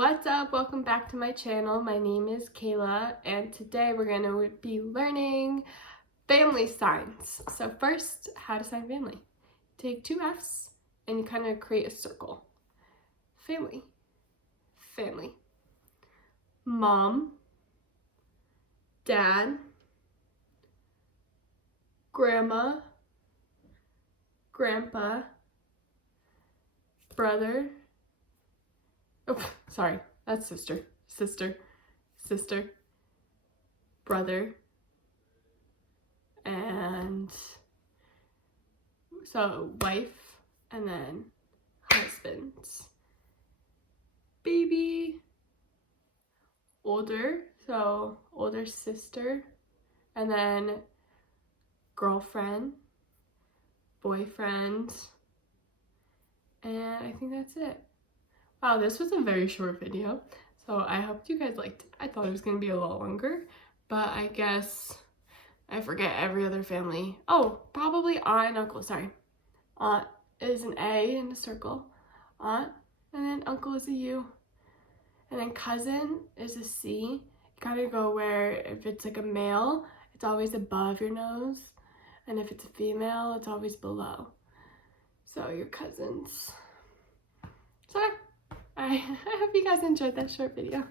What's up? Welcome back to my channel. My name is Kayla and today we're going to be learning family signs. So first, how to sign family. Take two F's and you kind of create a circle. Family. Family. Mom. Dad. Grandma. Grandpa. Brother. Oh, sorry, that's sister, brother, and so wife, and then husband, baby, older, so older sister, and then girlfriend, boyfriend, and I think that's it. Wow, this was a very short video, so I hope you guys liked it. I thought it was going to be a lot longer, but I guess I forget every other family. Oh, probably aunt and uncle, sorry. Aunt is an A in a circle, aunt, and then uncle is a U, and then cousin is a C. You gotta go where if it's like a male, it's always above your nose, and if it's a female, it's always below. So your cousins. So I hope you guys enjoyed that short video.